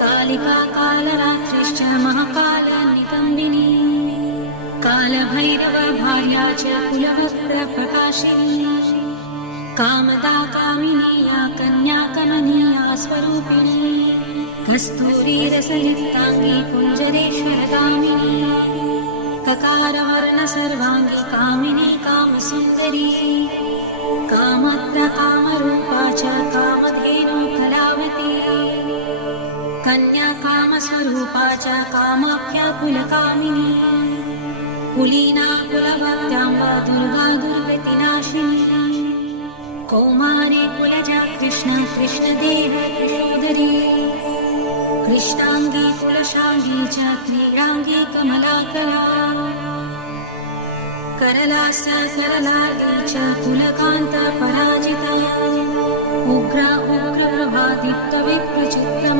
कालिका कालरात्रिश्च महाकालनिकम्बिनी। कालभैरव भार्या च कुलवस्त्रप्रकाशिनी कामदा कामिनी या कन्या कमनीया स्वरूपिणी। कस्तूरीरसयुक्ताङ्गी कुञ्जरेश्वरगामिनी ककारवर्ण सर्वाङ्गी कामिनी कामसुन्दरी कन्या कामस्वरूपा च कामाख्या कुलकामिनी कुलीना कुलवत्याम्ब दुर्गा दुर्गतिनाशिनी। कौमारे कुलजा कृष्ण कृष्णदेव यशोदरी कृष्णाङ्गी कुलशाङ्गी च क्रीडाङ्गी कमलाकला। करला स करलार्दी च कुलकान्त पराजिता। उग्रा उग्रप्रभादित्वविप्रचित्तम्